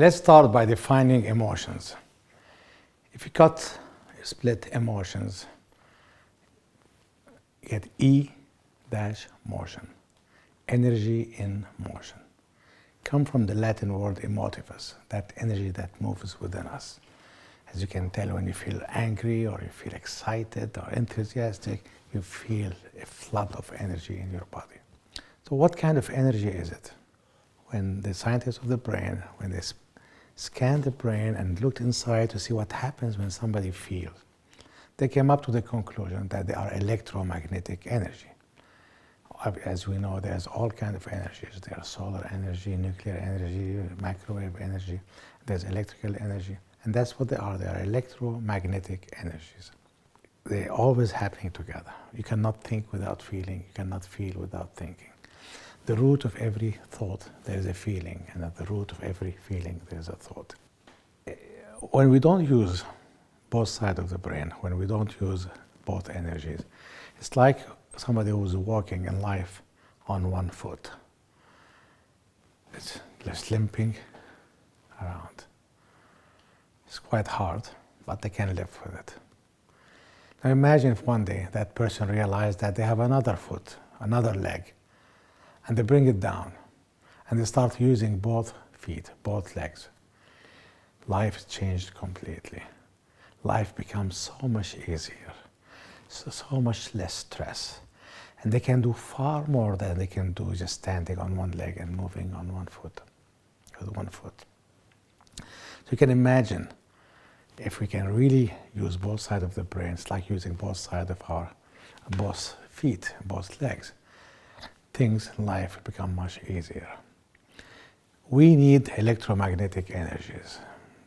let's start by defining emotions. If you split emotions, you get E-motion, energy in motion. Come from the Latin word emotivus, that energy that moves within us. As you can tell, when you feel angry or you feel excited or enthusiastic, you feel a flood of energy in your body. So what kind of energy is it? When the scientists of the brain, when they scanned the brain and looked inside to see what happens when somebody feels, they came up to the conclusion that they are electromagnetic energy. As we know, there's all kinds of energies. There's solar energy, nuclear energy, microwave energy. There's electrical energy. And that's what they are. They are electromagnetic energies. They're always happening together. You cannot think without feeling. You cannot feel without thinking. The root of every thought, there is a feeling. And at the root of every feeling, there is a thought. When we don't use both sides of the brain, when we don't use both energies, it's like somebody who's walking in life on one foot. It's just limping around. It's quite hard, but they can live with it. Now imagine if one day that person realized that they have another foot, another leg, and they bring it down, and they start using both feet, both legs. Life changed completely. Life becomes so much easier, so much less stress. And they can do far more than they can do just standing on one leg and moving on one foot, with one foot. So you can imagine if we can really use both sides of the brain, it's like using both sides of our both feet, both legs. Things in life become much easier. We need electromagnetic energies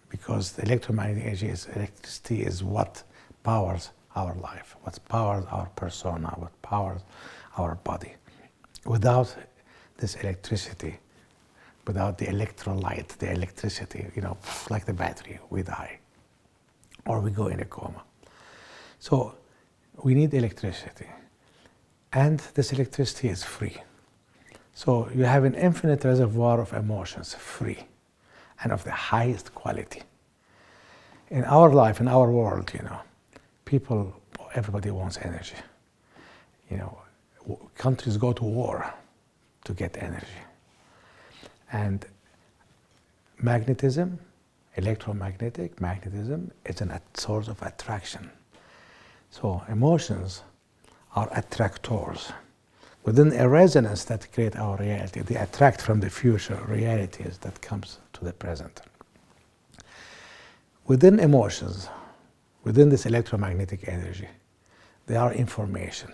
because the electromagnetic energy electricity is what powers our life, what powers our persona, what powers our body. Without this electricity, without the electrolyte, the electricity, like the battery, we die or we go in a coma. So we need electricity, and this electricity is free. So you have an infinite reservoir of emotions, free and of the highest quality. In our life, in our world, everybody wants energy. Countries go to war to get energy. And magnetism, magnetism is a source of attraction. So emotions are attractors. Within a resonance that create our reality, they attract from the future realities that comes to the present. Within emotions, within this electromagnetic energy, there are information.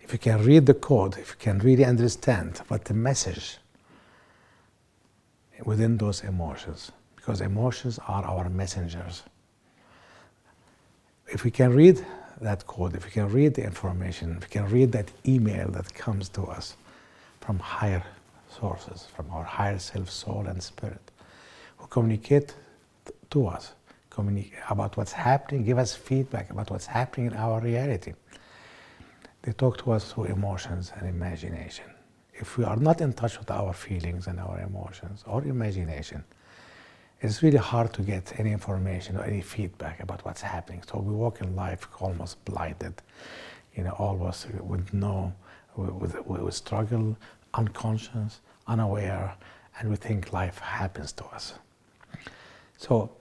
If you can read the code, if you can really understand what the message within those emotions, because emotions are our messengers. If we can read that code, if we can read the information, if we can read that email that comes to us from higher sources, from our higher self, soul, and spirit, who communicate to us, communicate about what's happening, give us feedback about what's happening in our reality. They talk to us through emotions and imagination. If we are not in touch with our feelings and our emotions or imagination, it's really hard to get any information or any feedback about what's happening. So we walk in life almost blinded, almost with struggle, unconscious, unaware, and we think life happens to us. So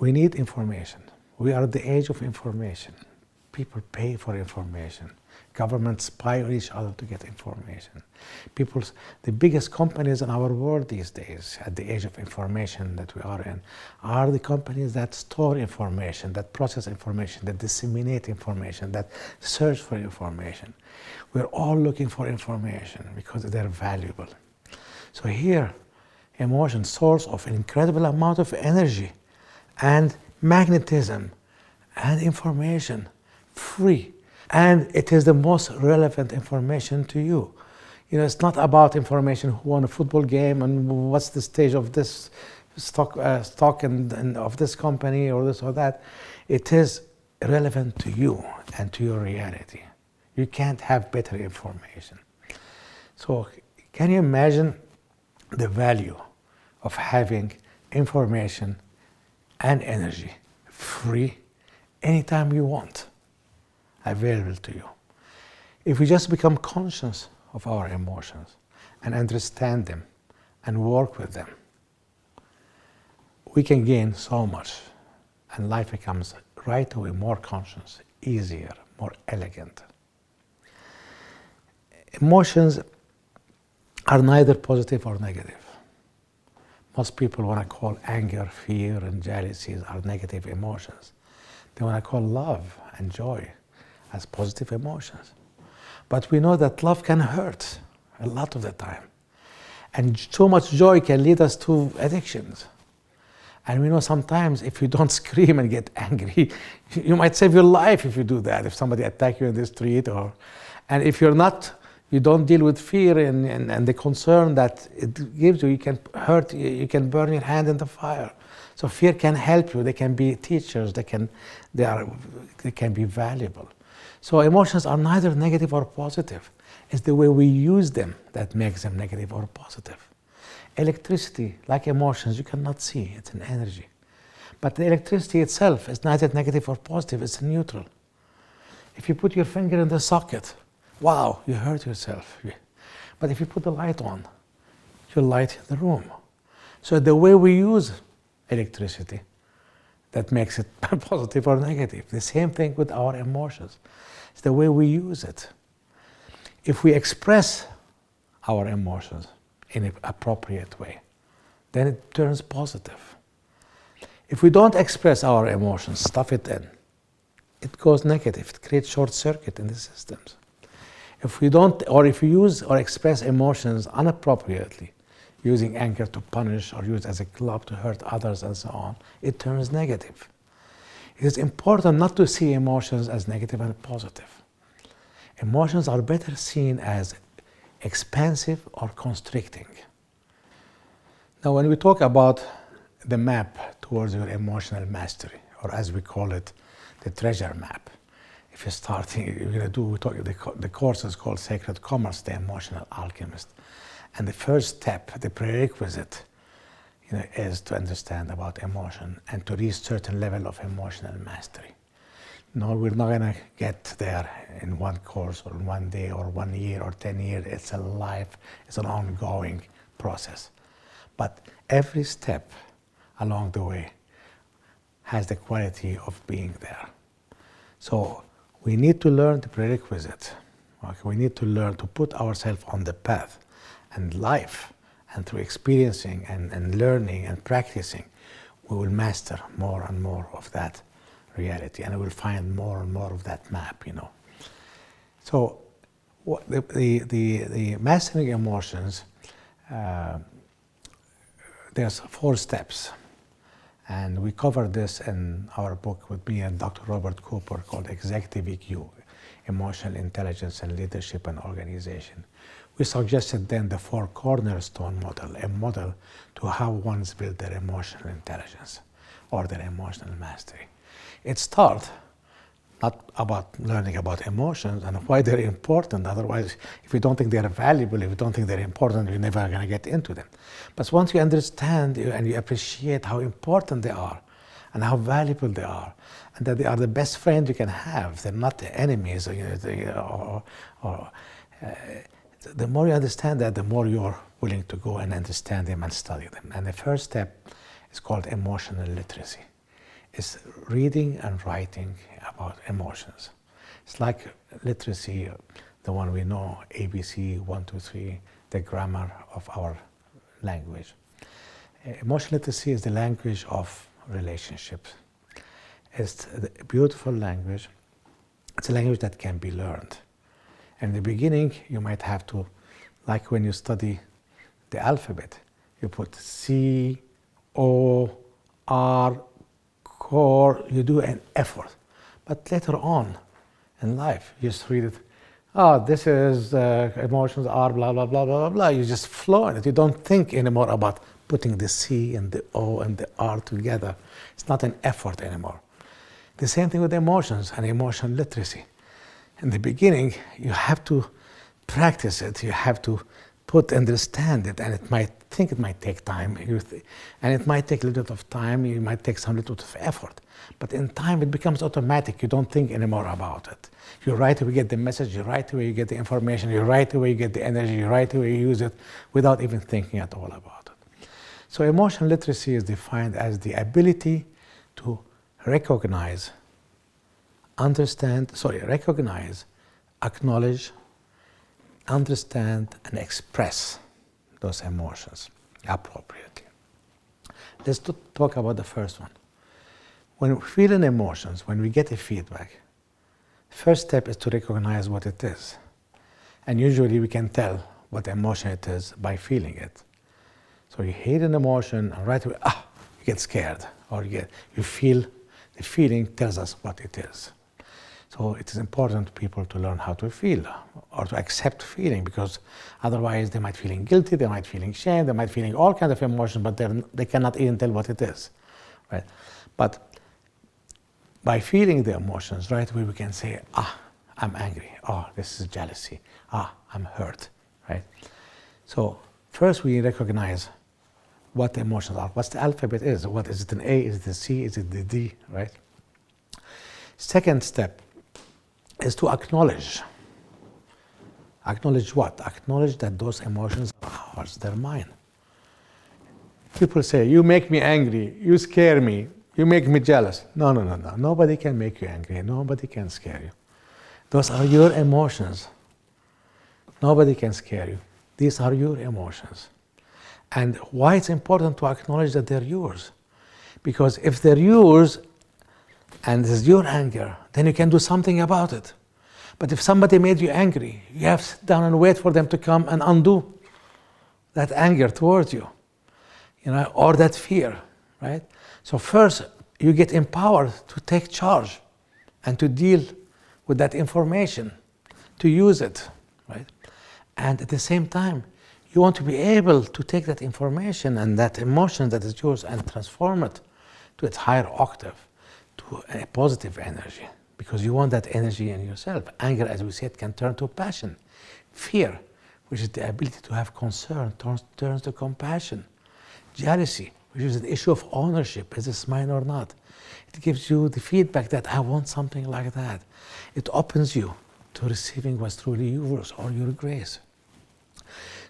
we need information. We are at the age of information. People pay for information. Governments spy on each other to get information. The biggest companies in our world these days, at the age of information that we are in, are the companies that store information, that process information, that disseminate information, that search for information. We're all looking for information because they're valuable. So here, emotion, source of an incredible amount of energy and magnetism and information, free. And it is the most relevant information to you. It's not about information who won a football game and what's the stage of this stock and of this company or this or that. It is relevant to you and to your reality. You can't have better information. So can you imagine the value of having information, and energy, free, anytime you want, available to you. If we just become conscious of our emotions and understand them and work with them, we can gain so much, and life becomes right away more conscious, easier, more elegant. Emotions are neither positive or negative. Most people want to call anger, fear, and jealousies are negative emotions. They want to call love and joy as positive emotions. But we know that love can hurt a lot of the time. And so much joy can lead us to addictions. And we know sometimes if you don't scream and get angry, you might save your life if you do that, if somebody attacks you in the street. And if you don't deal with fear and the concern that it gives you, you can hurt, you can burn your hand in the fire. So fear can help you. They can be teachers. They can be valuable. So emotions are neither negative or positive. It's the way we use them that makes them negative or positive. Electricity, like emotions, you cannot see. It's an energy. But the electricity itself is neither negative or positive. It's neutral. If you put your finger in the socket, wow, you hurt yourself. But if you put the light on, you light the room. So the way we use electricity, that makes it positive or negative. The same thing with our emotions. It's the way we use it. If we express our emotions in an appropriate way, then it turns positive. If we don't express our emotions, stuff it in, it goes negative. It creates short circuit in the systems. If we don't, or if we use or express emotions inappropriately, using anger to punish or use as a club to hurt others and so on, it turns negative. It is important not to see emotions as negative and positive. Emotions are better seen as expansive or constricting. Now, when we talk about the map towards your emotional mastery, or as we call it, the treasure map, if you're starting, you're going to do, the course is called Sacred Commerce, the Emotional Alchemist. And the first step, the prerequisite, is to understand about emotion and to reach certain level of emotional mastery. No, we're not going to get there in one course or in one day or 1 year or 10 years. It's a life, it's an ongoing process. But every step along the way has the quality of being there. So we need to learn the prerequisite. Okay? We need to learn to put ourselves on the path. And life, and through experiencing and learning and practicing, we will master more and more of that reality, and we will find more and more of that map, So the mastering emotions, there's 4 steps. And we covered this in our book with me and Dr. Robert Cooper called Executive EQ, Emotional Intelligence and Leadership and Organization. We suggested then the 4 Cornerstone model, a model to how ones build their emotional intelligence or their emotional mastery. It starts not about learning about emotions and why they're important. Otherwise, if you don't think they're valuable, if you don't think they're important, you're never going to get into them. But once you understand and you appreciate how important they are and how valuable they are, and that they are the best friend you can have, they're not the enemies, the more you understand that, the more you're willing to go and understand them and study them. And the first step is called emotional literacy. It's reading and writing about emotions. It's like literacy, the one we know, ABC, 1, 2, 3, the grammar of our language. Emotional literacy is the language of relationships. It's a beautiful language. It's a language that can be learned. In the beginning, you might have to, like when you study the alphabet, you put C, O, R, core, you do an effort. But later on in life, you just read it, this is emotions are blah, blah, blah, blah, blah. You just flow in it. You don't think anymore about putting the C and the O and the R together. It's not an effort anymore. The same thing with emotions and emotional literacy. In the beginning, you have to practice it. You have to understand it, and it might take time, and it might take a little bit of time, you might take some little bit of effort, but in time it becomes automatic. You don't think anymore about it. You right away get the message, you right away you get the information, you right away you get the energy, you right away you use it without even thinking at all about it. So emotional literacy is defined as the ability to recognize, acknowledge, understand, and express those emotions appropriately. Let's talk about the first one. When we feel an emotions, when we get a feedback, the first step is to recognize what it is. And usually we can tell what emotion it is by feeling it. So you hate an emotion and right away, you get scared, or you feel the feeling tells us what it is. So it is important for people to learn how to feel or to accept feeling, because otherwise they might feeling guilty, they might feeling shame, they might feeling all kinds of emotions, but they cannot even tell what it is, right? But by feeling the emotions, right, we can say, I'm angry, this is jealousy, I'm hurt, right? So first we recognize what the emotions are, what the alphabet is, what is it, an A, is it a C, is it the D, right? Second step is to acknowledge. Acknowledge what? Acknowledge that those emotions are ours, they're mine. People say, you make me angry, you scare me, you make me jealous. No. Nobody can make you angry, nobody can scare you. Those are your emotions. Nobody can scare you. These are your emotions. And why it's important to acknowledge that they're yours? Because if they're yours, and this is your anger, then you can do something about it. But if somebody made you angry, you have to sit down and wait for them to come and undo that anger towards you, or that fear, right? So first, you get empowered to take charge and to deal with that information, to use it, right? And at the same time, you want to be able to take that information and that emotion that is yours and transform it to its higher octave, to a positive energy, because you want that energy in yourself. Anger, as we said, can turn to passion. Fear, which is the ability to have concern, turns to compassion. Jealousy, which is the issue of ownership, is this mine or not? It gives you the feedback that I want something like that. It opens you to receiving what's truly yours or your grace.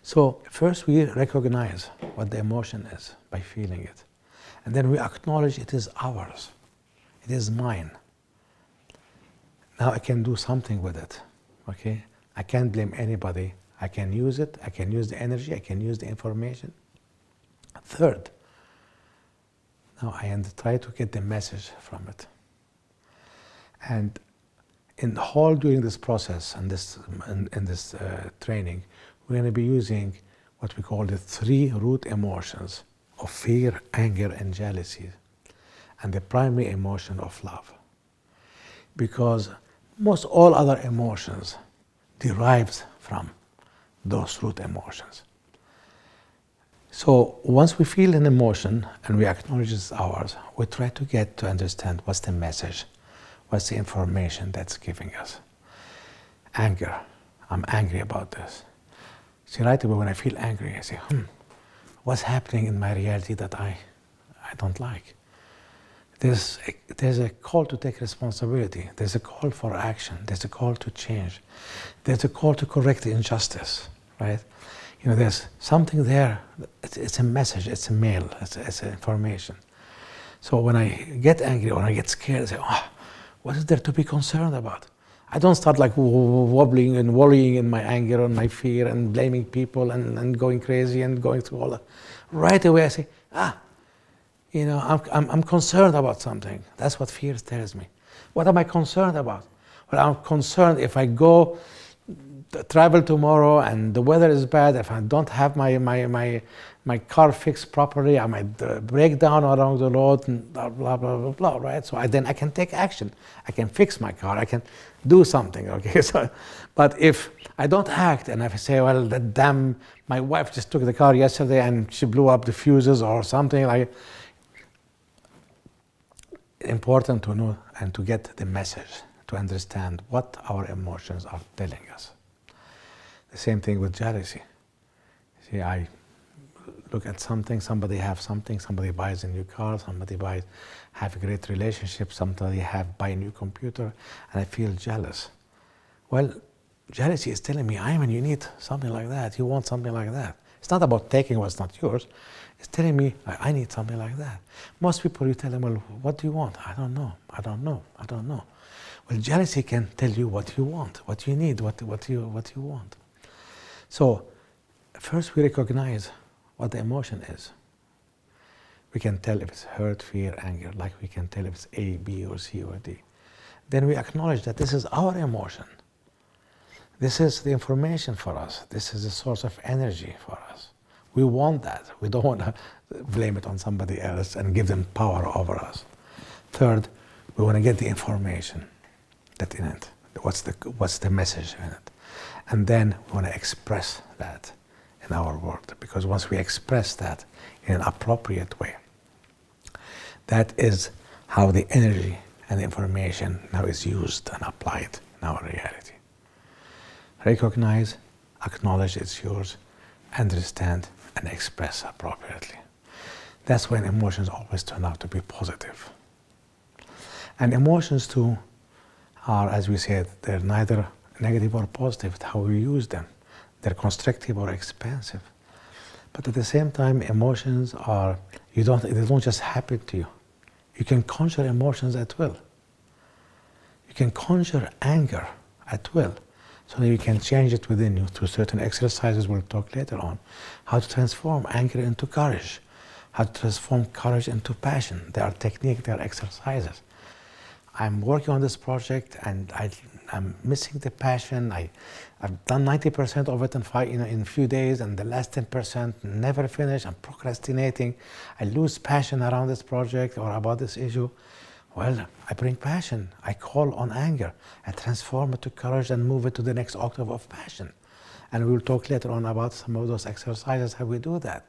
So first we recognize what the emotion is by feeling it. And then we acknowledge it is ours. It is mine. Now I can do something with it, okay? I can't blame anybody. I can use it, I can use the energy, I can use the information. Third, now I try to get the message from it. And during this process and in this training, we're going to be using what we call the 3 root emotions of fear, anger, and jealousy, and the primary emotion of love. Because most all other emotions derives from those root emotions. So once we feel an emotion and we acknowledge it's ours, we try to get to understand what's the message, what's the information that's giving us. Anger, I'm angry about this. See, right away when I feel angry, I say, what's happening in my reality that I don't like? There's a call to take responsibility. There's a call for action. There's a call to change. There's a call to correct the injustice, right? There's something there. It's a message. It's a mail. It's information. So when I get angry or I get scared, I say, what is there to be concerned about? I don't start like wobbling and worrying in my anger and my fear and blaming people and going crazy and going through all that. Right away I say, I'm concerned about something. That's what fear tells me. What am I concerned about? Well, I'm concerned if I go travel tomorrow and the weather is bad, if I don't have my car fixed properly, I might break down along the road and blah, blah, blah, blah, blah, right? So then I can take action. I can fix my car. I can do something, okay? But if I don't act and if I say, well, damn, my wife just took the car yesterday and she blew up the fuses or something like it. Important to know and to get the message, to understand what our emotions are telling us. The same thing with jealousy. See, I look at something, somebody have something, somebody buys a new car, somebody have a great relationship, somebody buy a new computer, and I feel jealous. Well, jealousy is telling me, Ayman, you need something like that, you want something like that. It's not about taking what's not yours. It's telling me, I need something like that. Most people, you tell them, well, what do you want? I don't know. Well, jealousy can tell you what you want, what you need, what you want. So, first we recognize what the emotion is. We can tell if it's hurt, fear, anger, like we can tell if it's A, B, or C, or D. Then we acknowledge that this is our emotion. This is the information for us. This is a source of energy for us. We want that. We don't want to blame it on somebody else and give them power over us. Third, we want to get the information that's in it. What's the message in it? And then we want to express that in our world, because once we express that in an appropriate way, that is how the energy and the information now is used and applied in our reality. Recognize, acknowledge it's yours, understand, and express appropriately. That's when emotions always turn out to be positive. And emotions too are, as we said, they're neither negative or positive. It's how we use them. They're constructive or expansive. But at the same time, emotions are, they don't just happen to you. You can conjure emotions at will. You can conjure anger at will. So that you can change it within you through certain exercises we'll talk later on. How to transform anger into courage. How to transform courage into passion. There are techniques, there are exercises. I'm working on this project and I'm missing the passion. I've done 90% of it in a few days, and the last 10% never finish. I'm procrastinating. I lose passion around this project or about this issue. Well, I bring passion. I call on anger. I transform it to courage and move it to the next octave of passion. And we will talk later on about some of those exercises, how we do that.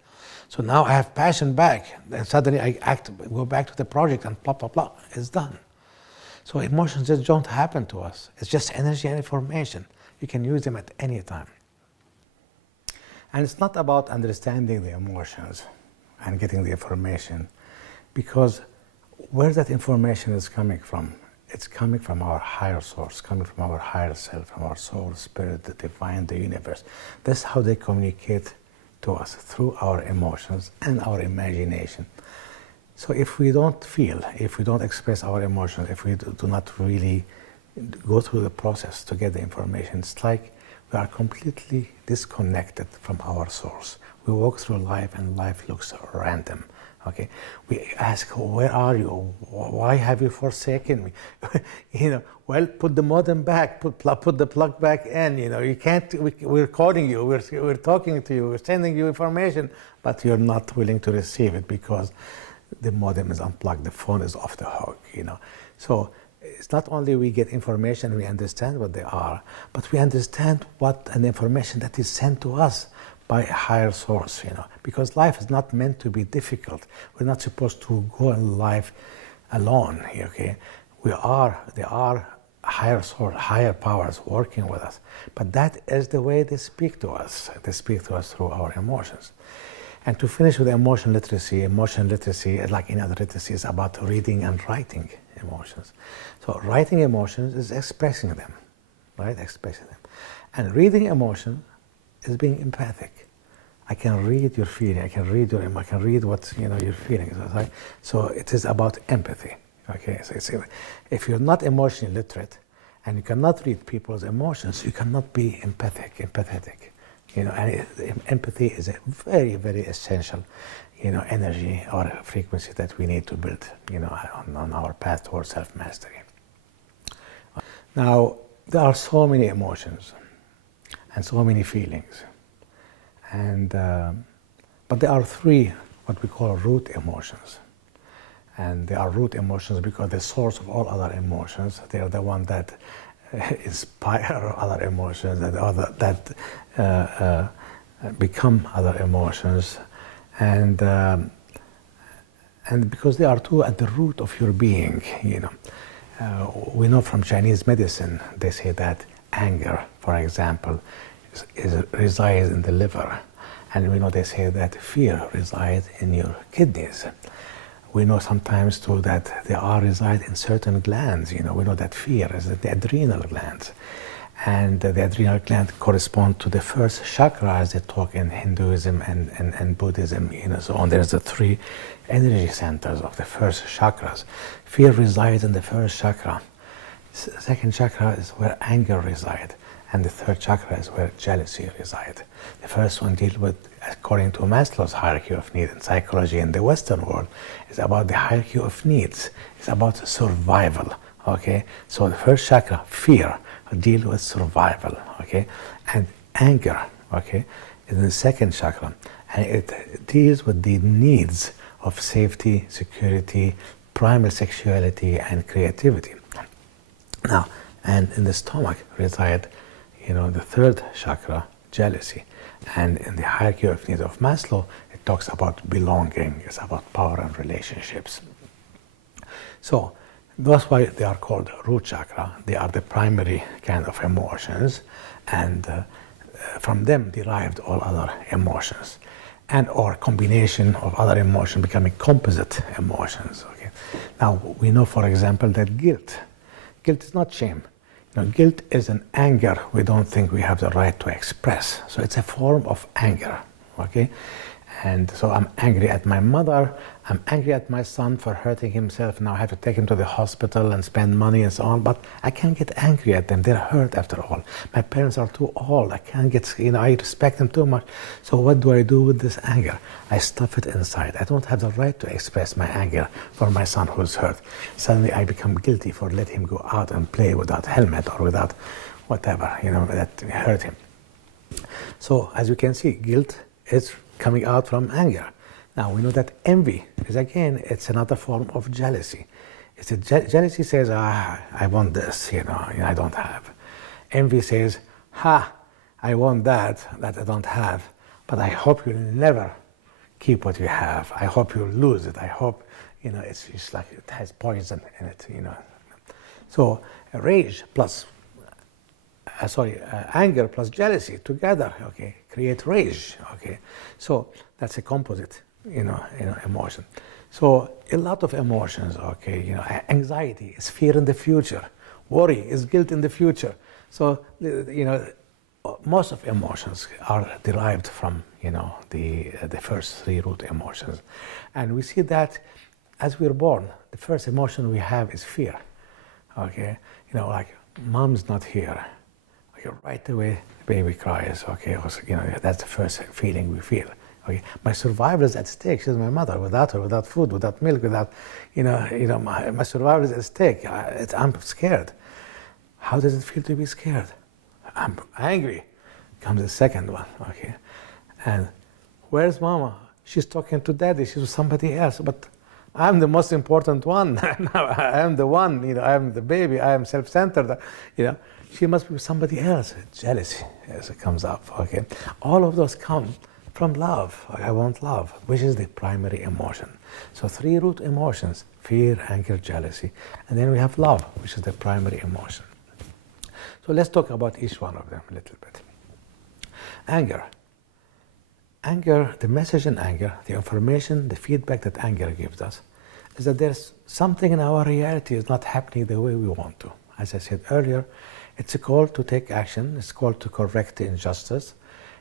So now I have passion back. And suddenly I go back to the project and blah, blah, blah. It's done. So emotions just don't happen to us. It's just energy and information. You can use them at any time. And it's not about understanding the emotions and getting the information, because where that information is coming from, it's coming from our higher source, coming from our higher self, from our soul, spirit, the divine, the universe. That's how they communicate to us, through our emotions and our imagination. So if we don't feel, if we don't express our emotions, if we do not really go through the process to get the information, it's like we are completely disconnected from our source. We walk through life and life looks random. Okay, we ask, where are you? Why have you forsaken me? Well, put the modem back, put the plug back in. You can't. We're calling you. We're talking to you. We're sending you information, but you're not willing to receive it because the modem is unplugged. The phone is off the hook. So it's not only we get information, we understand what they are, but we understand what an information that is sent to us by a higher source, because life is not meant to be difficult. We're not supposed to go in life alone, okay? There are higher source, higher powers working with us, but that is the way they speak to us. They speak to us through our emotions. And to finish with emotion literacy, like any other literacy, is about reading and writing emotions. So writing emotions is expressing them, right? Expressing them. And reading emotions is being empathic. I can read your feeling. I can read what you're feeling. Right? So it is about empathy. Okay. So if you're not emotionally literate and you cannot read people's emotions, you cannot be empathetic. And empathy is a very, very essential, energy or frequency that we need to build, on our path towards self-mastery. Now, there are so many emotions and so many feelings, but there are three what we call root emotions, and they are root emotions because the source of all other emotions. They are the one that inspire other emotions, that become other emotions, and because they are two at the root of your being. We know from Chinese medicine, they say that anger, for example, resides in the liver, And we know they say that fear resides in your kidneys. We know sometimes too that they all reside in certain glands. We know that fear is the adrenal glands. And the adrenal gland corresponds to the first chakra, as they talk in Hinduism and Buddhism, so on. There's the 3 energy centers of the first chakras. Fear resides in the first chakra. Second chakra is where anger resides. And the third chakra is where jealousy resides. The first one deals with, according to Maslow's hierarchy of needs in psychology in the Western world, is about the hierarchy of needs. It's about survival. Okay, so the first chakra, fear, deals with survival. Okay, and anger. Okay, is the second chakra, and it deals with the needs of safety, security, primal sexuality, and creativity. Now, and in the stomach reside, the third chakra, jealousy. And in the hierarchy of needs of Maslow, it talks about belonging, it's about power and relationships. So that's why they are called root chakra. They are the primary kind of emotions, and from them derived all other emotions, and or combination of other emotions becoming composite emotions. Okay. Now we know, for example, that guilt is not shame. Guilt is an anger we don't think we have the right to express. So it's a form of anger, okay? And so I'm angry at my mother, I'm angry at my son for hurting himself, now I have to take him to the hospital and spend money and so on, but I can't get angry at them, they're hurt after all. My parents are too old, I can't get, I respect them too much. So what do I do with this anger? I stuff it inside. I don't have the right to express my anger for my son who's hurt. Suddenly I become guilty for letting him go out and play without helmet or without whatever, that hurt him. So as you can see, guilt is coming out from anger. Now we know that envy is, again, it's another form of jealousy. It's jealousy says, I want this, I don't have. Envy says, I want that I don't have, but I hope you'll never keep what you have. I hope you'll lose it. I hope, it's just like it has poison in it, So rage plus, anger plus jealousy together, okay, create rage, okay. So that's a composite, emotion. So a lot of emotions, okay, anxiety is fear in the future, worry is guilt in the future. So, most of emotions are derived from, the first 3 root emotions. And we see that as we're born, the first emotion we have is fear, okay. Like mom's not here. Right away, the baby cries. Okay, that's the first feeling we feel. Okay, my survival is at stake. She's my mother. Without her, without food, without milk, without, my survival is at stake. I'm scared. How does it feel to be scared? I'm angry. Comes the second one. Okay, and where's mama? She's talking to daddy. She's with somebody else. But I'm the most important one. I am the one. I am the baby. I am self-centered. She must be with somebody else. Jealousy, as it comes up. Okay, all of those come from love. I want love, which is the primary emotion. So 3 root emotions: fear, anger, jealousy, and then we have love, which is the primary emotion. So let's talk about each one of them a little bit. Anger. Anger, the message in anger, the information, the feedback that anger gives us, is that there's something in our reality is not happening the way we want to. As I said earlier, it's a call to take action. It's a call to correct the injustice.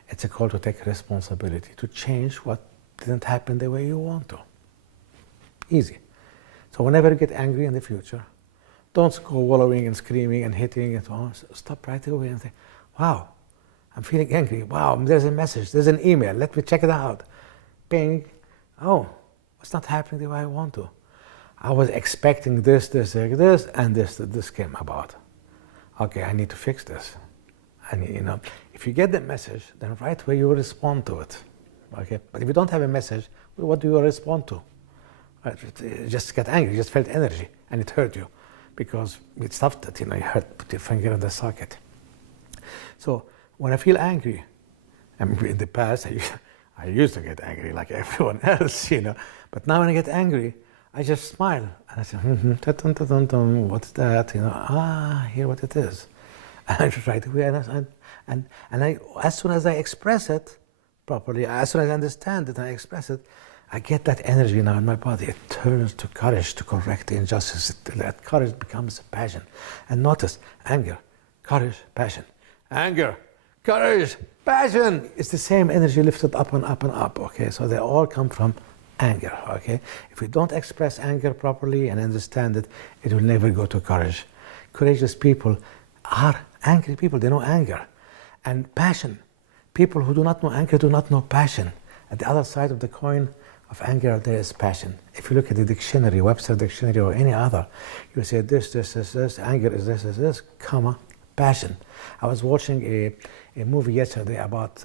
It's a call to take responsibility, to change what didn't happen the way you want to. Easy. So whenever you get angry in the future, don't go wallowing and screaming and hitting and so on. Stop right away and say, wow, I'm feeling angry. Wow, there's a message, there's an email. Let me check it out. Ping. Oh, it's not happening the way I want to. I was expecting this, and this came about. Okay, I need to fix this. And if you get the message, then right away you will respond to it. Okay, but if you don't have a message, what do you respond to? Right? You just get angry. You just felt energy, and it hurt you because it stopped it. You put your finger in the socket. So when I feel angry, and in the past I used to get angry like everyone else, But now when I get angry, I just smile and I say, what's that? Here what it is. And right away, and I, as soon as I express it, properly, as soon as I understand it and I express it, I get that energy now in my body. It turns to courage to correct the injustice. That courage becomes passion. And notice, anger, courage, passion. Anger, courage, passion. It's the same energy lifted up and up and up, okay? So they all come from anger, okay? If we don't express anger properly and understand it, it will never go to courage. Courageous people are angry people. They know anger. And passion. People who do not know anger do not know passion. At the other side of the coin of anger, there is passion. If you look at the dictionary, Webster dictionary or any other, you say this, anger is this, comma, passion. I was watching a movie yesterday about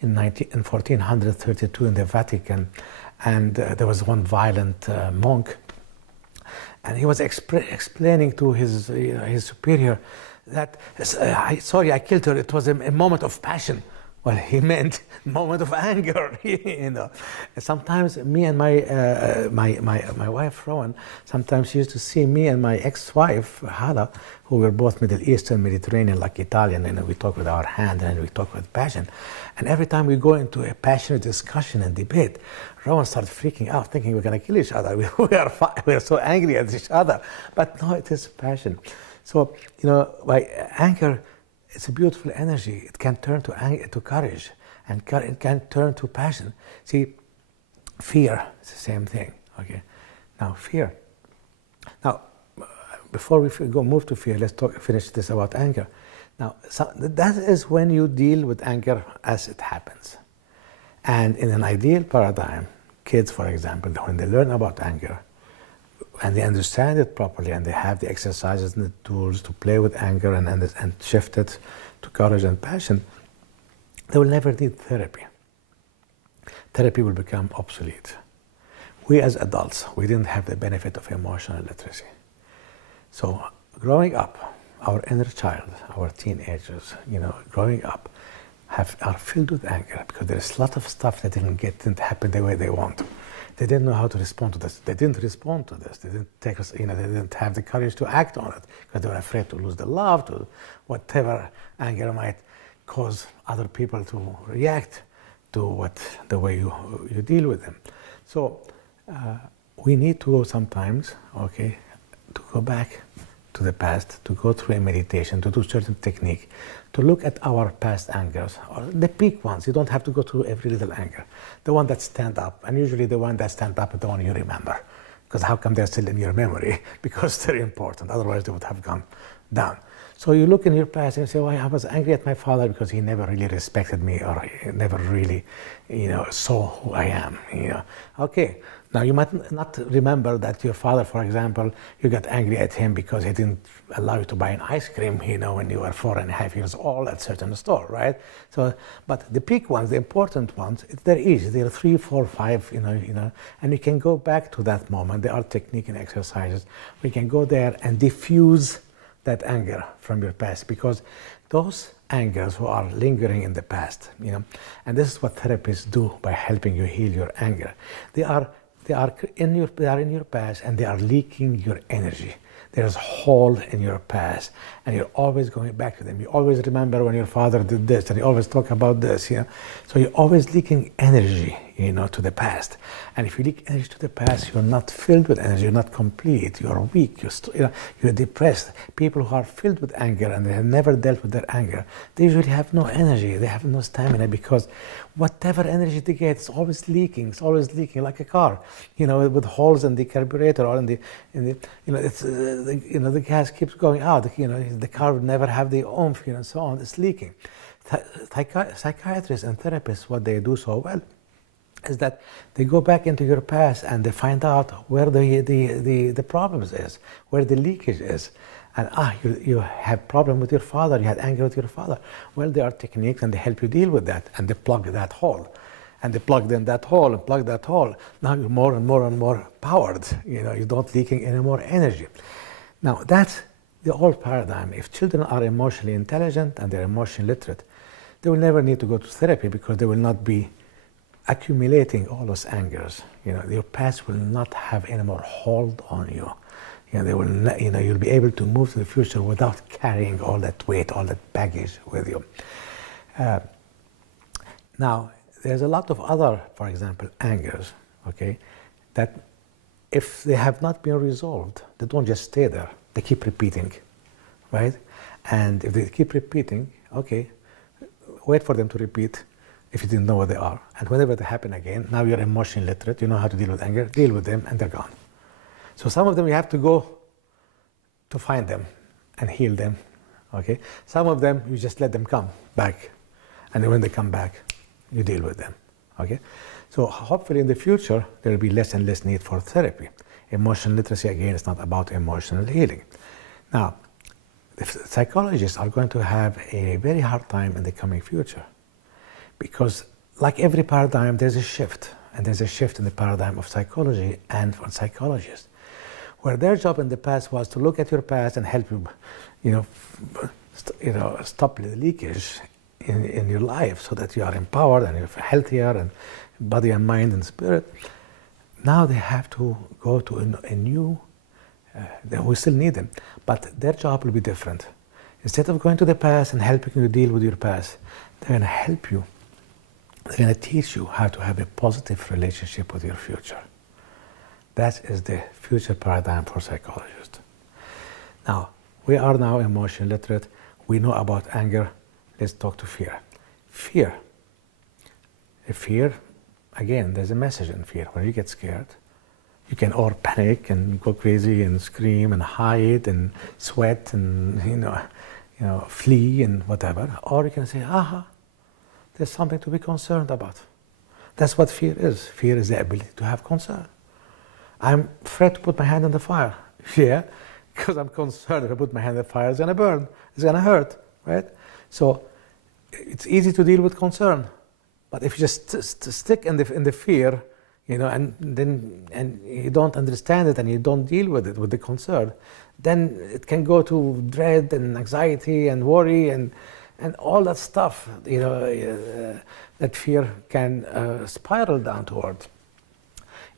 in 1432 in the Vatican, and there was one violent monk, and he was explaining to his superior that, sorry, I killed her. It was a moment of passion. Well, he meant moment of anger, you know. Sometimes me and my wife, Rowan, sometimes she used to see me and my ex-wife, Hala, who were both Middle Eastern, Mediterranean, like Italian, and we talk with our hand and we talk with passion. And every time we go into a passionate discussion and debate, Rowan started freaking out, thinking we're going to kill each other. We are so angry at each other. But no, it is passion. So, you know, by anger, it's a beautiful energy. It can turn to courage, and it can turn to passion. See, fear is the same thing. Okay, now fear. Now, before we move to fear, let's finish this about anger. Now, that is when you deal with anger as it happens. And in an ideal paradigm, kids, for example, when they learn about anger, and they understand it properly, and they have the exercises and the tools to play with anger and shift it to courage and passion, they will never need therapy. Therapy will become obsolete. We as adults, we didn't have the benefit of emotional literacy. So growing up, our inner child, our teenagers, you know, growing up, are filled with anger because there's a lot of stuff that didn't happen the way they want. They didn't know how to respond to this. They didn't respond to this. They didn't take us, you know, they didn't have the courage to act on it because they were afraid to lose the love, to whatever anger might cause other people to react to the way you deal with them. So we need to go sometimes, okay, to go back to the past, to go through a meditation, to do certain technique, to look at our past angers, or the peak ones. You don't have to go through every little anger. The one that stand up, and usually the one that stand up is the one you remember. Because how come they're still in your memory? Because they're important, otherwise they would have gone down. So you look in your past and you say, well, I was angry at my father because he never really respected me, or he never really, you know, saw who I am, you know. Okay, now you might not remember that your father, for example, you got angry at him because he didn't allow you to buy an ice cream, you know, when you were 4.5 years old at a certain store, right? So, but the peak ones, the important ones, they're easy. They're 3, 4, 5, you know, and you can go back to that moment. There are technique and exercises. We can go there and diffuse that anger from your past, because those angers who are lingering in the past, you know, and this is what therapists do by helping you heal your anger. They are in your past, and they are leaking your energy. There's a hole in your past, and you're always going back to them. You always remember when your father did this, and you always talk about this, you know. So you're always leaking energy, you know, to the past. And if you leak energy to the past, you're not filled with energy. You're not complete. You're weak. You're depressed. People who are filled with anger and they have never dealt with their anger, they usually have no energy. They have no stamina, because whatever energy they get, it's always leaking. It's always leaking, like a car, you know, with holes in the carburetor or in the you know, it's the gas keeps going out. You know, the car would never have the oomph, you know, and so on. It's leaking. Psychiatrists and therapists, what they do so well is that they go back into your past and they find out where the problems is, where the leakage is. And you have problem with your father, you had anger with your father. Well, there are techniques and they help you deal with that, and they plug that hole. And they plugged in that hole and plugged that hole. Now you're more and more and more powered. You know, you're not leaking any more energy. Now that's the old paradigm. If children are emotionally intelligent and they're emotionally literate, they will never need to go to therapy, because they will not be accumulating all those angers. You know, your past will not have any more hold on you. You know, they will not, you know, you'll be able to move to the future without carrying all that weight, all that baggage with you. Now, there's a lot of other, for example, angers, okay, that if they have not been resolved, they don't just stay there. They keep repeating, right? And if they keep repeating, okay, wait for them to repeat if you didn't know what they are. And whenever they happen again, now you're emotionally literate, you know how to deal with anger, deal with them, and they're gone. So some of them you have to go to find them and heal them, okay? Some of them, you just let them come back. And then when they come back, you deal with them, okay? So hopefully in the future, there will be less and less need for therapy. Emotional literacy, again, is not about emotional healing. Now, psychologists are going to have a very hard time in the coming future because like every paradigm, there's a shift. And there's a shift in the paradigm of psychology and for psychologists, where their job in the past was to look at your past and help you, stop the leakage in your life so that you are empowered and you're healthier and body and mind and spirit. Now they have to go to a new, we still need them, but their job will be different. Instead of going to the past and helping you deal with your past, they're going to help you. They're going to teach you how to have a positive relationship with your future. That is the future paradigm for psychologists. Now, we are now emotion literate. We know about anger. Let's talk to fear. Fear. Fear, again, there's a message in fear. When you get scared, you can or panic and go crazy and scream and hide and sweat and flee and whatever. Or you can say, aha, there's something to be concerned about. That's what fear is. Fear is the ability to have concern. I'm afraid to put my hand in the fire. Yeah, because I'm concerned if I put my hand in the fire, it's going to burn. It's going to hurt, right? So it's easy to deal with concern. But if you just stick in the fear, and you don't understand it and you don't deal with it, with the concern, then it can go to dread and anxiety and worry and all that stuff, that fear can spiral down towards.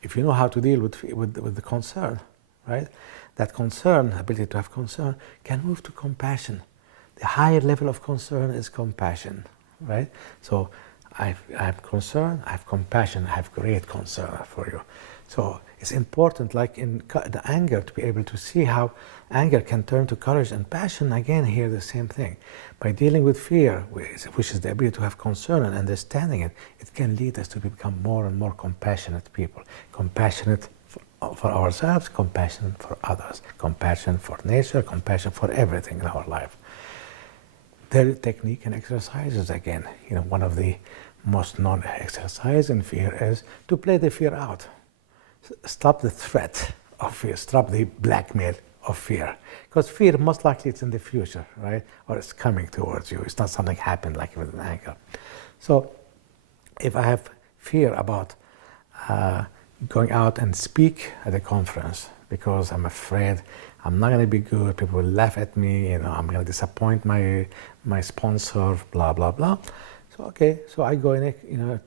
If you know how to deal with the concern, right? That concern, ability to have concern, can move to compassion. The higher level of concern is compassion, right? So I have concern, I have compassion, I have great concern for you. So it's important, like in the anger, to be able to see how anger can turn to courage and passion. Again, here the same thing. By dealing with fear, which is the ability to have concern and understanding it, it can lead us to become more and more compassionate people. Compassionate for ourselves, compassionate for others, compassion for nature, compassion for everything in our life. The technique and exercises, again, one of the most known exercise in fear is to play the fear out. Stop the threat of fear, stop the blackmail of fear. Because fear, most likely, it's in the future, right? Or it's coming towards you. It's not something happened like with an anger. So if I have fear about going out and speak at a conference because I'm afraid I'm not going to be good, people will laugh at me, I'm going to disappoint my sponsor, blah, blah, blah. So, okay, so I go in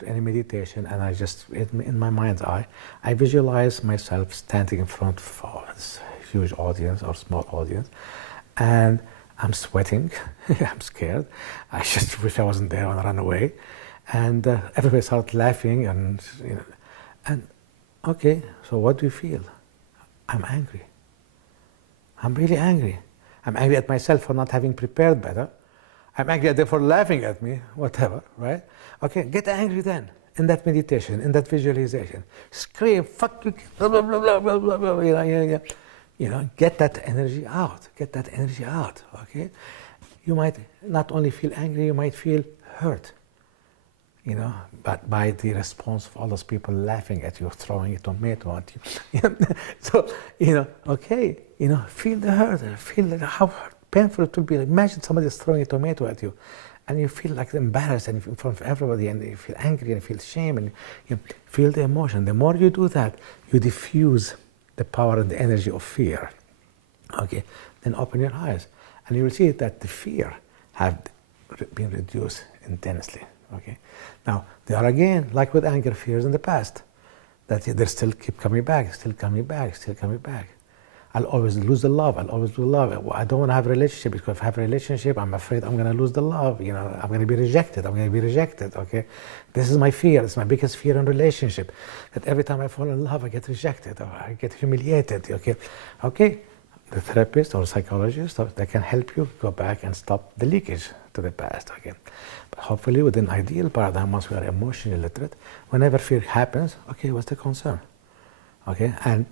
a meditation and I just, in my mind's eye, I visualize myself standing in front of this huge audience or small audience, and I'm sweating, I'm scared, I just wish I wasn't there and run away, and everybody started laughing and okay, so what do you feel? I'm angry. I'm really angry. I'm angry at myself for not having prepared better. I'm angry at them for laughing at me, whatever, right? Okay, get angry then, in that meditation, in that visualization. Scream, fuck you, blah, blah, blah, blah, blah, blah, blah, get that energy out, okay? You might not only feel angry, you might feel hurt, but by the response of all those people laughing at you, throwing a tomato at you. So, okay, feel the hurt, feel how painful it will be. Imagine somebody is throwing a tomato at you and you feel like embarrassed and in front of everybody and you feel angry and you feel shame and you feel the emotion. The more you do that, you diffuse the power and the energy of fear. Okay, then open your eyes and you will see that the fear have been reduced intensely. Okay, now there are again, like with anger, fears in the past, that they still keep coming back, still coming back. I'll always lose the love. I'll always lose love. I don't want to have a relationship because if I have a relationship, I'm afraid I'm going to lose the love. You know, I'm going to be rejected. I'm going to be rejected. Okay, this is my fear. It's my biggest fear in relationship. That every time I fall in love, I get rejected or I get humiliated. Okay. The therapist or psychologist, they can help you go back and stop the leakage to the past. Okay, but hopefully, with an ideal paradigm, once we are emotionally literate, whenever fear happens, okay, what's the concern? Okay, and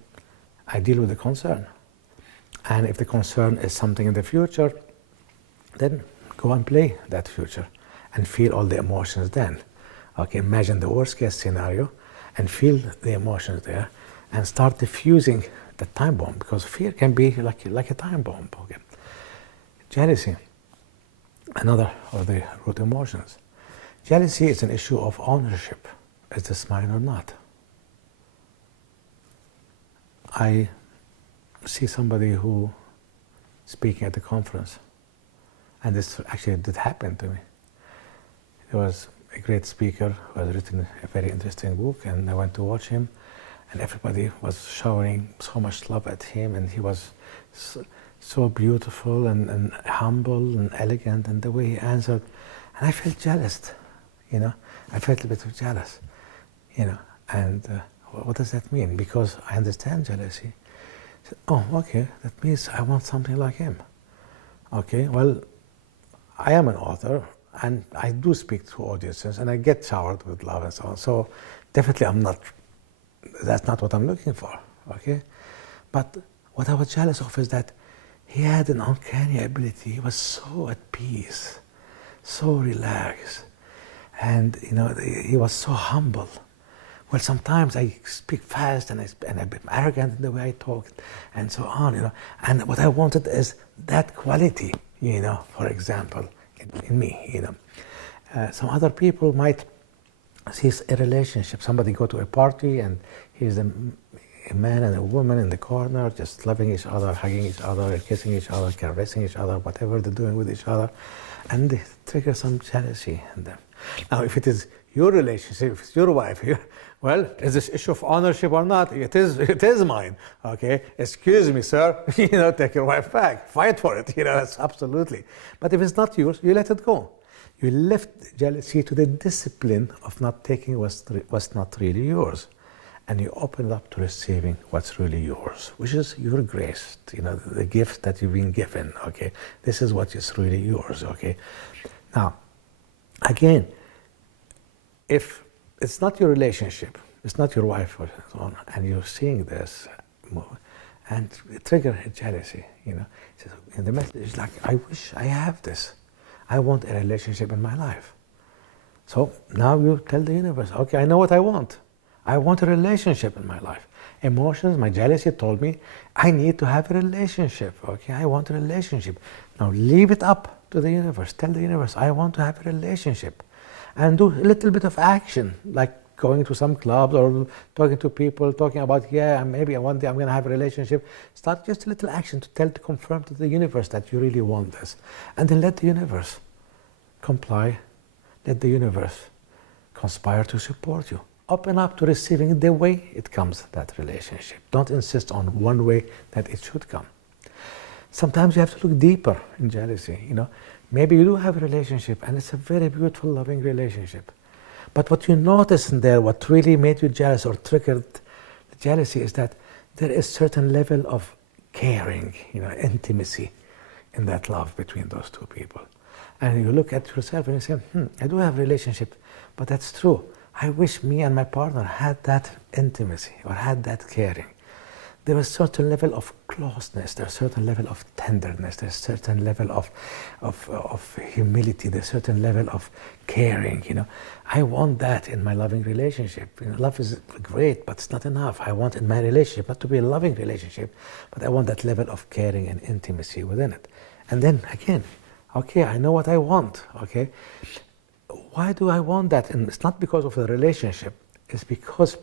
I deal with the concern. And if the concern is something in the future, then go and play that future and feel all the emotions then. Okay, imagine the worst case scenario and feel the emotions there and start diffusing the time bomb, because fear can be like a time bomb. Okay, jealousy, another of the root emotions. Jealousy is an issue of ownership. Is this mine or not? I see somebody who speaking at the conference, and this actually did happen to me. There was a great speaker who had written a very interesting book, and I went to watch him, and everybody was showering so much love at him, and he was so beautiful and humble and elegant, and the way he answered, and I felt jealous, you know. I felt a bit of jealous, you know, and what does that mean? Because I understand jealousy. I said, oh, okay, that means I want something like him. Okay, well, I am an author, and I do speak to audiences, and I get showered with love and so on. So definitely that's not what I'm looking for, okay? But what I was jealous of is that he had an uncanny ability. He was so at peace, so relaxed, and you know, he was so humble. Well, sometimes I speak fast and I'm a bit arrogant in the way I talk and so on, you know. And what I wanted is that quality, you know, for example, in me, you know. Some other people might see a relationship. Somebody go to a party and here's a man and a woman in the corner just loving each other, hugging each other, kissing each other, caressing each other, whatever they're doing with each other. And they trigger some jealousy in them. Now, if it is your relationship, if it's your wife here, well, is this issue of ownership or not? It is mine, okay? Excuse me, sir, you know, take your wife back, fight for it, you know, that's absolutely. But if it's not yours, you let it go. You left jealousy to the discipline of not taking what's not really yours. And you open it up to receiving what's really yours, which is your grace, you know, the gift that you've been given, okay? This is what is really yours, okay? Now, again, if it's not your relationship, it's not your wife or so on, and you're seeing this, and it triggers jealousy, you know. And the message is like, I wish I have this. I want a relationship in my life. So now you tell the universe, okay, I know what I want. I want a relationship in my life. Emotions, my jealousy told me, I need to have a relationship, okay? I want a relationship. Now leave it up to the universe. Tell the universe, I want to have a relationship. And do a little bit of action, like going to some clubs or talking to people, talking about, yeah, maybe one day I'm going to have a relationship. Start just a little action to confirm to the universe that you really want this. And then let the universe comply. Let the universe conspire to support you. Open up to receiving the way it comes, that relationship. Don't insist on one way that it should come. Sometimes you have to look deeper in jealousy, you know. Maybe you do have a relationship and it's a very beautiful, loving relationship. But what you notice in there, what really made you jealous or triggered jealousy is that there is certain level of caring, you know, intimacy in that love between those two people. And you look at yourself and you say, I do have a relationship, but that's true. I wish me and my partner had that intimacy or had that caring. There is a certain level of closeness, there's a certain level of tenderness, there's a certain level of humility, there's a certain level of caring, you know. I want that in my loving relationship. You know, love is great, but it's not enough. I want in my relationship, not to be a loving relationship, but I want that level of caring and intimacy within it. And then again, okay, I know what I want, okay. Why do I want that? And it's not because of the relationship, it's because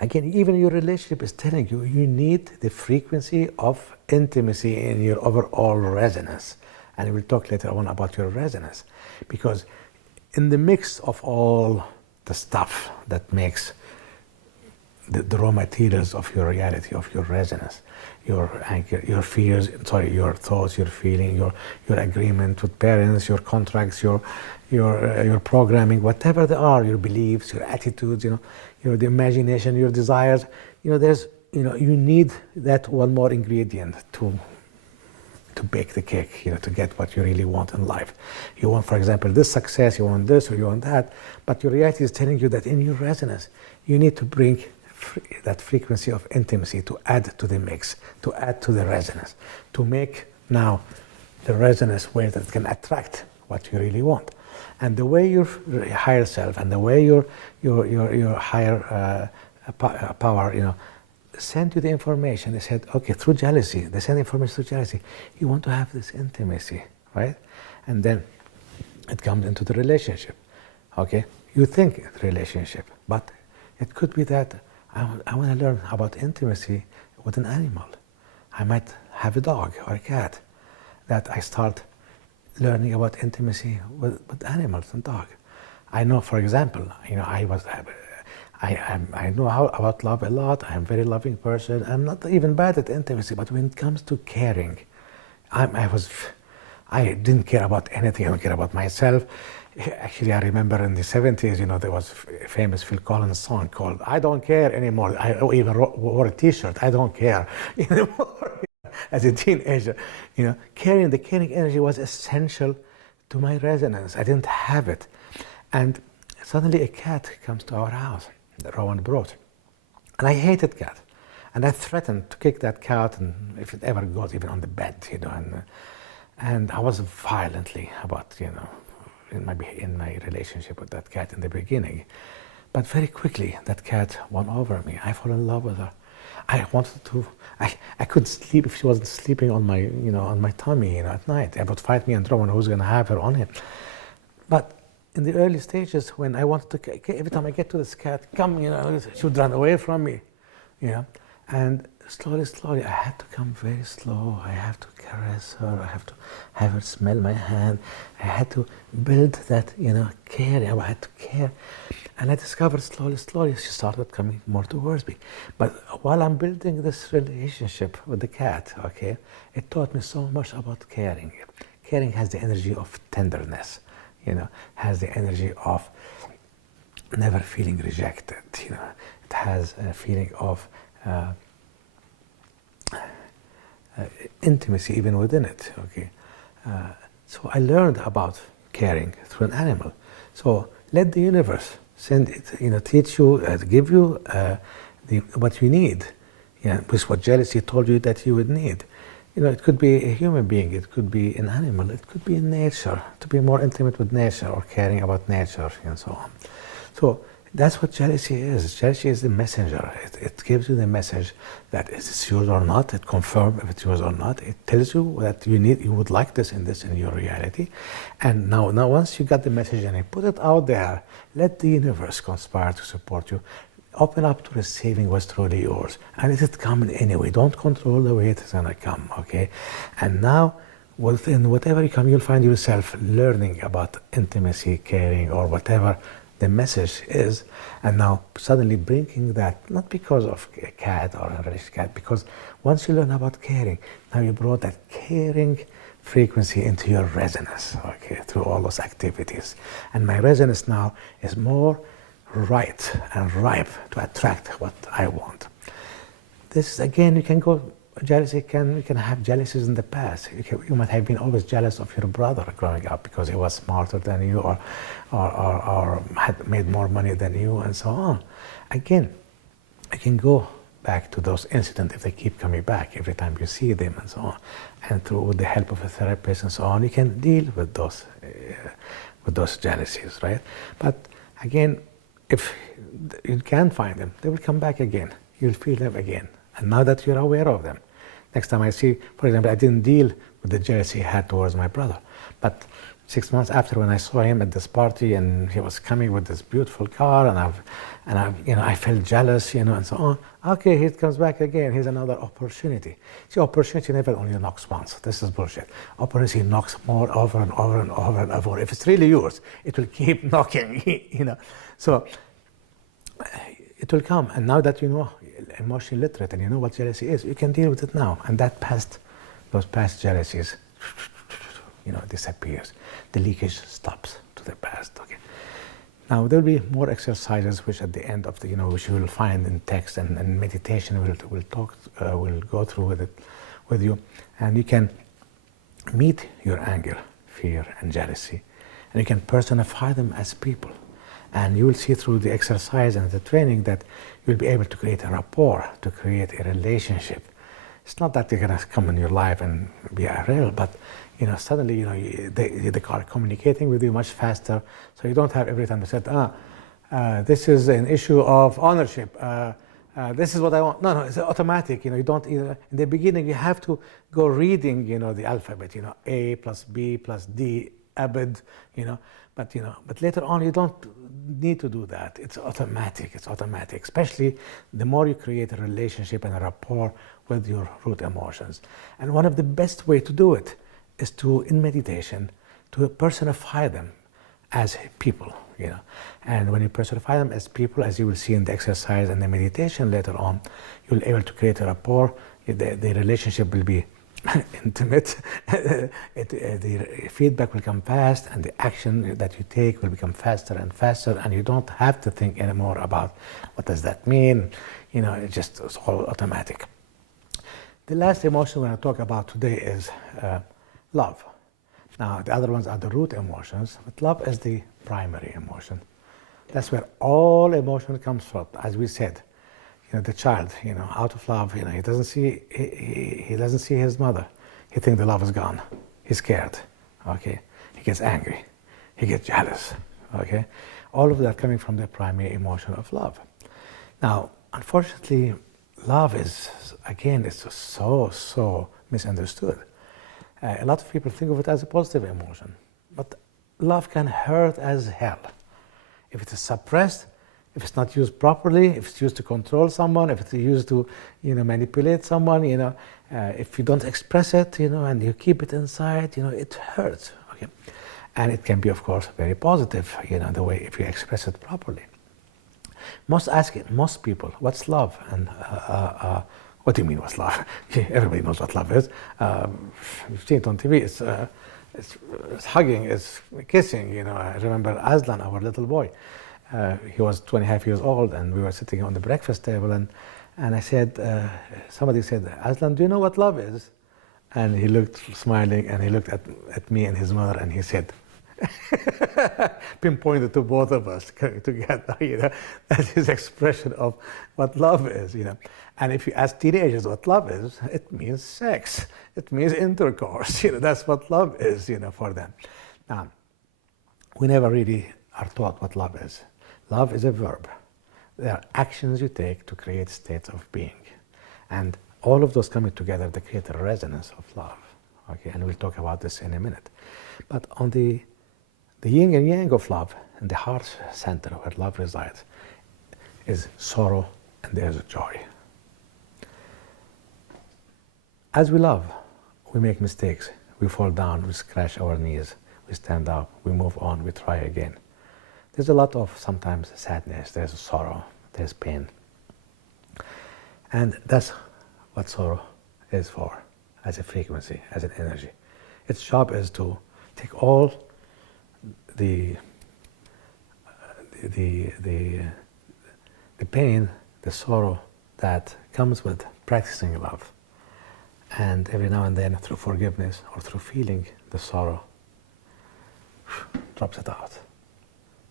again, even your relationship is telling you, you need the frequency of intimacy in your overall resonance. And we'll talk later on about your resonance. Because in the mix of all the stuff that makes the raw materials of your reality, of your resonance, your anger, your fears, your thoughts, your feeling, your agreement with parents, your contracts, your programming, whatever they are, your beliefs, your attitudes, the imagination, your desires. There's, you need that one more ingredient to bake the cake, to get what you really want in life. You want, for example, this success, you want this or you want that, but your reality is telling you that in your resonance, you need to bring that frequency of intimacy to add to the mix, to add to the resonance, to make now the resonance where that can attract what you really want. And the way your higher self and the way your higher power, send you the information. They said, okay, through jealousy, they send information through jealousy. You want to have this intimacy, right? And then it comes into the relationship, okay? You think it's relationship, but it could be that I want to learn about intimacy with an animal. I might have a dog or a cat that I start learning about intimacy with animals and dog. I know, for example, I know about love a lot. I'm a very loving person. I'm not even bad at intimacy, but when it comes to caring, I didn't care about anything. I don't care about myself. Actually, I remember in the 70s, there was a famous Phil Collins song called "I Don't Care Anymore." I even wore a T-shirt. I don't care anymore. As a teenager, caring, the caring energy was essential to my resonance. I didn't have it, and suddenly a cat comes to our house that Rowan brought. And I hated cat. And I threatened to kick that cat, and if it ever goes even on the bed, and I was violently about, in my relationship with that cat in the beginning. But very quickly, that cat won over me. I fell in love with her. I wanted to, I couldn't sleep if she wasn't sleeping on my, on my tummy, at night. It would fight me and Rowan who's going to have her on him. But in the early stages, when I wanted to, every time I get to this cat, come, she would run away from me, And slowly, I had to come very slow. I have to caress her. I have to have her smell my hand. I had to build that, care. I had to care. And I discovered slowly, she started coming more towards me. But while I'm building this relationship with the cat, okay, it taught me so much about caring. Caring has the energy of tenderness. Has the energy of never feeling rejected. It has a feeling of intimacy even within it. Okay, so I learned about caring through an animal. So let the universe send it, teach you, give you what you need. With what jealousy told you that you would need. It could be a human being, it could be an animal, it could be in nature, to be more intimate with nature or caring about nature and so on. So that's what jealousy is. Jealousy is the messenger. It gives you the message that is it yours or not. It confirms if it's yours or not. It tells you that you would like this in your reality. And now once you got the message and you put it out there, let the universe conspire to support you. Open up to receiving what's truly yours, and it is coming anyway. Don't control the way it is gonna come, okay? And now, within whatever you come, you'll find yourself learning about intimacy, caring, or whatever the message is, and now suddenly bringing that, not because of a cat or a religious cat, because once you learn about caring, now you brought that caring frequency into your resonance, okay, through all those activities. And my resonance now is more right and ripe to attract what I want. This is, again, you can go, jealousy you can have jealousies in the past. You might have been always jealous of your brother growing up because he was smarter than you or had made more money than you and so on. Again, you can go back to those incidents if they keep coming back every time you see them and so on. And with the help of a therapist and so on, you can deal with those jealousies, right? But again, if you can't find them, they will come back again. You'll feel them again. And now that you're aware of them, next time I see, for example, I didn't deal with the jealousy he had towards my brother. But 6 months after, when I saw him at this party and he was coming with this beautiful car, and I felt jealous, and so on. Okay, he comes back again. Here's another opportunity. See, opportunity never only knocks once. This is bullshit. Opportunity knocks more over and over and over and over. If it's really yours, it will keep knocking. So it will come. And now that you know emotionally literate and you know what jealousy is, you can deal with it now. And those past jealousies, disappears. The leakage stops to the past. Okay. Now there will be more exercises, which at the end of the, which you will find in text and meditation. We'll go through with you, and you can meet your anger, fear, and jealousy, and you can personify them as people. And you will see through the exercise and the training that you'll be able to create a rapport, to create a relationship. It's not that they're going to come in your life and be real, but suddenly they are communicating with you much faster. So you don't have every time they said, this is an issue of ownership. This is what I want. No, it's automatic. You don't either. In the beginning, you have to go reading, the alphabet. A plus B plus D, abed. But later on, you don't need to do that. It's automatic. It's automatic. Especially the more you create a relationship and a rapport with your root emotions. And one of the best way to do it is in meditation, to personify them as people. And when you personify them as people, as you will see in the exercise and the meditation later on, you'll be able to create a rapport. The relationship will be intimate. The feedback will come fast, and the action that you take will become faster and faster, and you don't have to think anymore about what does that mean. It's all automatic. The last emotion we're going to talk about today is love. Now, the other ones are the root emotions, but love is the primary emotion. That's where all emotion comes from. As we said, the child, out of love, he doesn't see his mother. He thinks the love is gone. He's scared. Okay, he gets angry. He gets jealous. Okay, all of that coming from the primary emotion of love. Now, unfortunately, love is so misunderstood. A lot of people think of it as a positive emotion, but love can hurt as hell if it is suppressed, if it's not used properly, if it's used to control someone, if it's used to manipulate someone. If you don't express it, and you keep it inside, it hurts. Okay, and it can be, of course, very positive, the way if you express it properly. Most people, what's love? And what do you mean, what's love? Everybody knows what love is. You've seen it on TV. It's hugging, it's kissing. I remember Aslan, our little boy. He was 25 years old, and we were sitting on the breakfast table, and I said, somebody said, Aslan, do you know what love is? And he looked smiling, and he looked at me and his mother, and he said, pinpointed to both of us together. That's his expression of what love is. And if you ask teenagers what love is, it means sex. It means intercourse. That's what love is. For them. Now, we never really are taught what love is. Love is a verb. There are actions you take to create states of being, and all of those coming together, they create a resonance of love. Okay, and we'll talk about this in a minute. But on the yin and yang of love, and the heart center where love resides, is sorrow and there's joy. As we love, we make mistakes, we fall down, we scratch our knees, we stand up, we move on, we try again. There's a lot of sometimes sadness, there's sorrow, there's pain. And that's what sorrow is for, as a frequency, as an energy. Its job is to take all the pain, the sorrow that comes with practicing love, and every now and then, through forgiveness or through feeling the sorrow, drops it out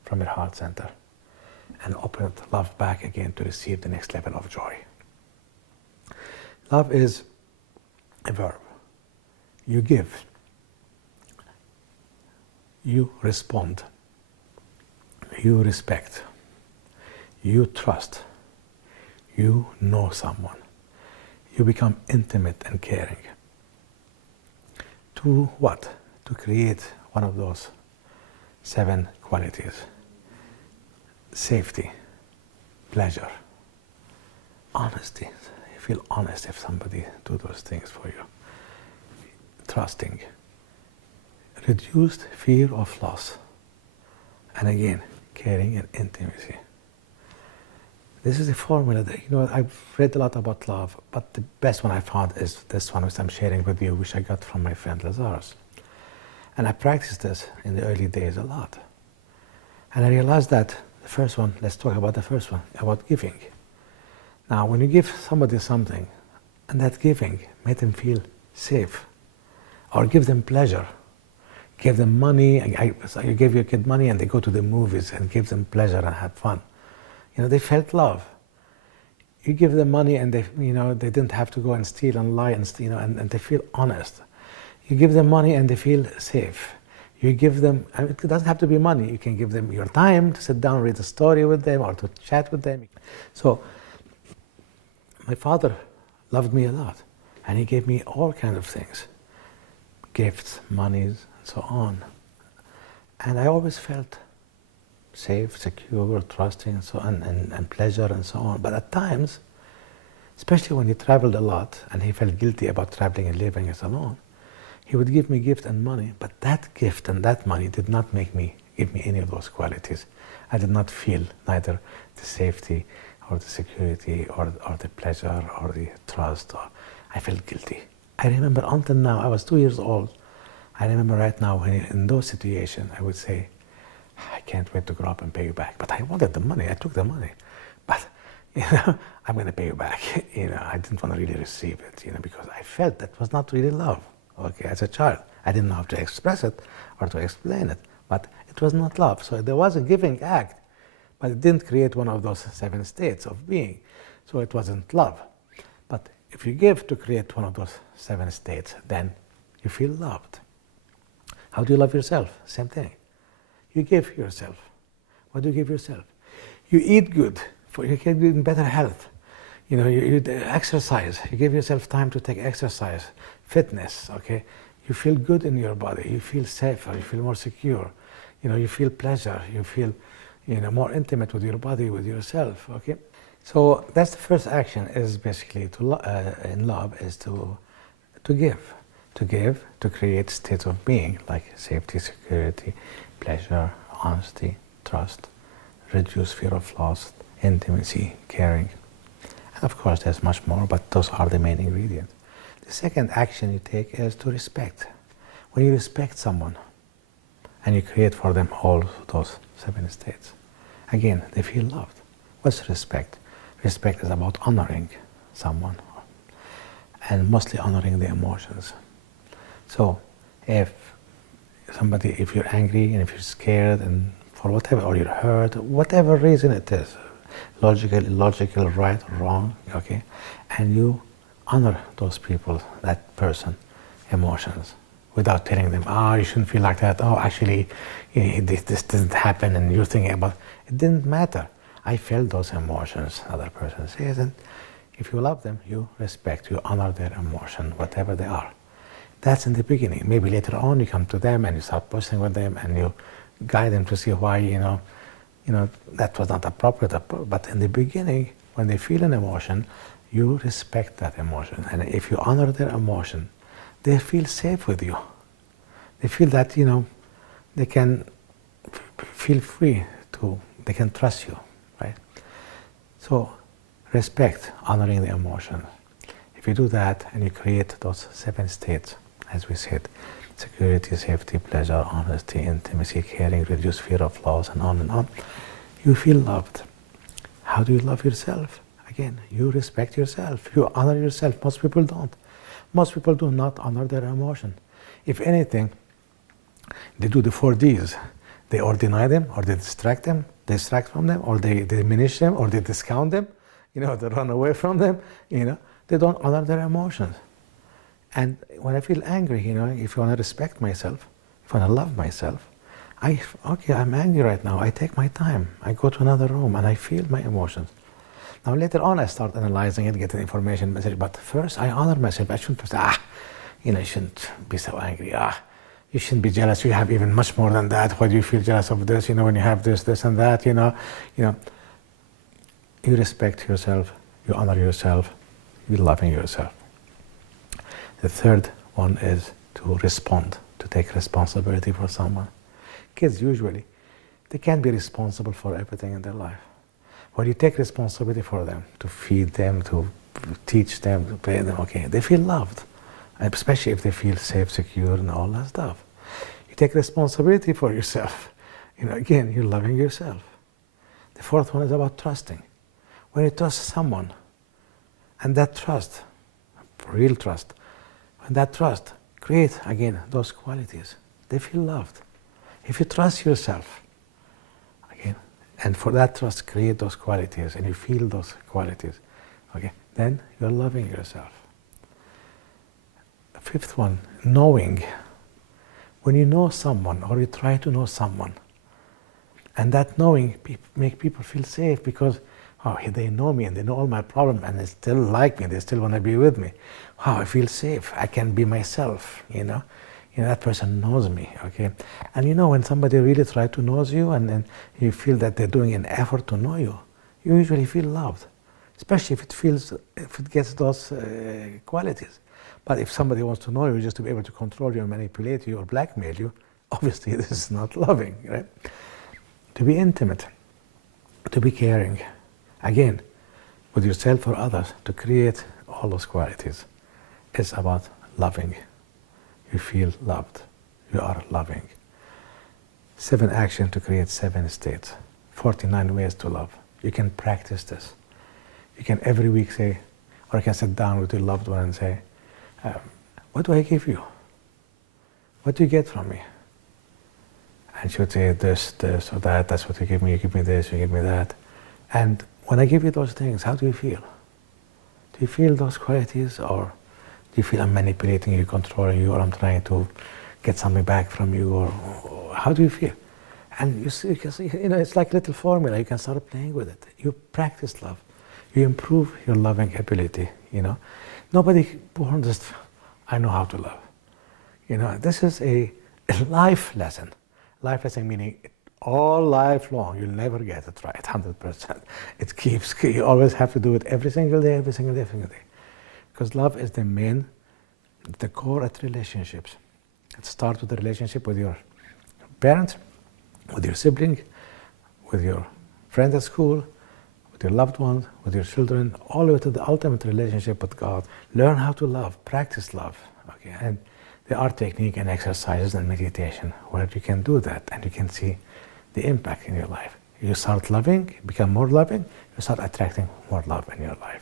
from your heart center and open love back again to receive the next level of joy. Love is a verb. You give, you respond, you respect, you trust, you know someone, you become intimate and caring. To what? To create one of those 7 qualities: safety, pleasure, honesty. You feel honest if somebody do those things for you. Trusting, reduced fear of loss, and again, caring and intimacy. This is a formula that, I've read a lot about love, but the best one I found is this one, which I'm sharing with you, which I got from my friend Lazarus. And I practiced this in the early days a lot. And I realized that the first one, let's talk about the first one, about giving. Now, when you give somebody something, and that giving made them feel safe, or give them pleasure, give them money, so you give your kid money and they go to the movies and give them pleasure and have fun. They felt love. You give them money and they didn't have to go and steal and lie and they feel honest. You give them money and they feel safe. You give them, it doesn't have to be money. You can give them your time to sit down, read a story with them, or to chat with them. So, my father loved me a lot, and he gave me all kinds of things, gifts, monies, and so on. And I always felt safe, secure, trusting, and so on, and pleasure, and so on. But at times, especially when he traveled a lot, and he felt guilty about traveling and living as alone, he would give me gift and money, but that gift and that money did not give me any of those qualities. I did not feel neither the safety or the security or the pleasure or the trust. I felt guilty. I remember until now, I was 2 years old. I remember right now when in those situations, I would say, I can't wait to grow up and pay you back. But I wanted the money. I took the money. But, I'm going to pay you back. I didn't want to really receive it, because I felt that was not really love. Okay, as a child, I didn't know how to express it or to explain it, but it was not love. So there was a giving act, but it didn't create one of those 7 states of being. So it wasn't love. But if you give to create one of those 7 states, then you feel loved. How do you love yourself? Same thing. You give yourself. What do you give yourself? You eat good, for you can be in better health. You exercise. You give yourself time to take exercise, fitness, okay? You feel good in your body. You feel safer. You feel more secure. You feel pleasure. You feel, more intimate with your body, with yourself, okay? So that's the first action, is basically in love, is to give. To give, to create states of being, like safety, security, pleasure, honesty, trust, reduce fear of loss, intimacy, caring. And of course, there's much more, but those are the main ingredients. The second action you take is to respect. When you respect someone, and you create for them all those 7 states, again, they feel loved. What's respect? Respect is about honoring someone, and mostly honoring the emotions. So, if you're angry and if you're scared and for whatever, or you're hurt, whatever reason it is, logical, illogical, right or wrong, okay, and you honor those people, that person, emotions, without telling them, you shouldn't feel like that, actually, this didn't happen, and you're thinking about it. Didn't matter. I felt those emotions, other person says, and if you love them, you respect, you honor their emotion, whatever they are. That's in the beginning. Maybe later on you come to them and you start pushing with them and you guide them to see why, that was not appropriate. But in the beginning, when they feel an emotion, you respect that emotion. And if you honor their emotion, they feel safe with you. They feel that, they can feel free they can trust you, right? So respect, honoring the emotion. If you do that and you create those 7 states, as we said, security, safety, pleasure, honesty, intimacy, caring, reduce fear of loss, and on, you feel loved. How do you love yourself? Again, you respect yourself. You honor yourself. Most people don't. Most people do not honor their emotion. If anything, they do the 4 Ds. They or deny them, or they distract from them, or they diminish them, or they discount them, they run away from them, They don't honor their emotions. And when I feel angry, if you want to respect myself, if I want to love myself, I'm angry right now. I take my time. I go to another room and I feel my emotions. Now later on I start analyzing it, getting information, message. But first I honor myself. I shouldn't say, you shouldn't be so angry. You shouldn't be jealous. You have even much more than that. Why do you feel jealous of this? When you have this and that, You respect yourself. You honor yourself. You're loving yourself. The third one is to respond, to take responsibility for someone. Kids usually, they can't be responsible for everything in their life. When you take responsibility for them, to feed them, to teach them, to pay them, okay, they feel loved, and especially if they feel safe, secure, and all that stuff. You take responsibility for yourself. Again, you're loving yourself. The fourth one is about trusting. When you trust someone, and that trust, real trust, when that trust creates, again, those qualities, they feel loved. If you trust yourself, again, and for that trust create those qualities, and you feel those qualities, okay, then you're loving yourself. Fifth one, knowing. When you know someone, or you try to know someone, and that knowing make people feel safe because, oh, they know me and they know all my problems and they still like me, they still want to be with me. Wow, I feel safe, I can be myself, that person knows me, okay? And when somebody really tries to know you and you feel that they're doing an effort to know you, you usually feel loved, especially if it gets those qualities. But if somebody wants to know you just to be able to control you and manipulate you or blackmail you, obviously this is not loving, right? To be intimate, to be caring, again, with yourself or others, to create all those qualities is about loving. You feel loved. You are loving. 7 actions to create 7 states. 49 ways to love. You can practice this. You can every week say, or you can sit down with your loved one and say, what do I give you? What do you get from me? And she would say this, or that, that's what you give me this, you give me that. And when I give you those things, how do you feel? Do you feel those qualities, or do you feel I'm manipulating you, controlling you, or I'm trying to get something back from you, or how do you feel? And you see, it's like a little formula, you can start playing with it. You practice love. You improve your loving ability, Nobody born just, I know how to love. This is a life lesson. Life lesson meaning all life long, you'll never get it right, 100%. You always have to do it every single day. Because love is the core at relationships. It starts with the relationship with your parents, with your sibling, with your friend at school, with your loved ones, with your children, all the way to the ultimate relationship with God. Learn how to love, practice love, okay? And there are techniques and exercises and meditation where you can do that and you can see the impact in your life. You start loving, become more loving, you start attracting more love in your life.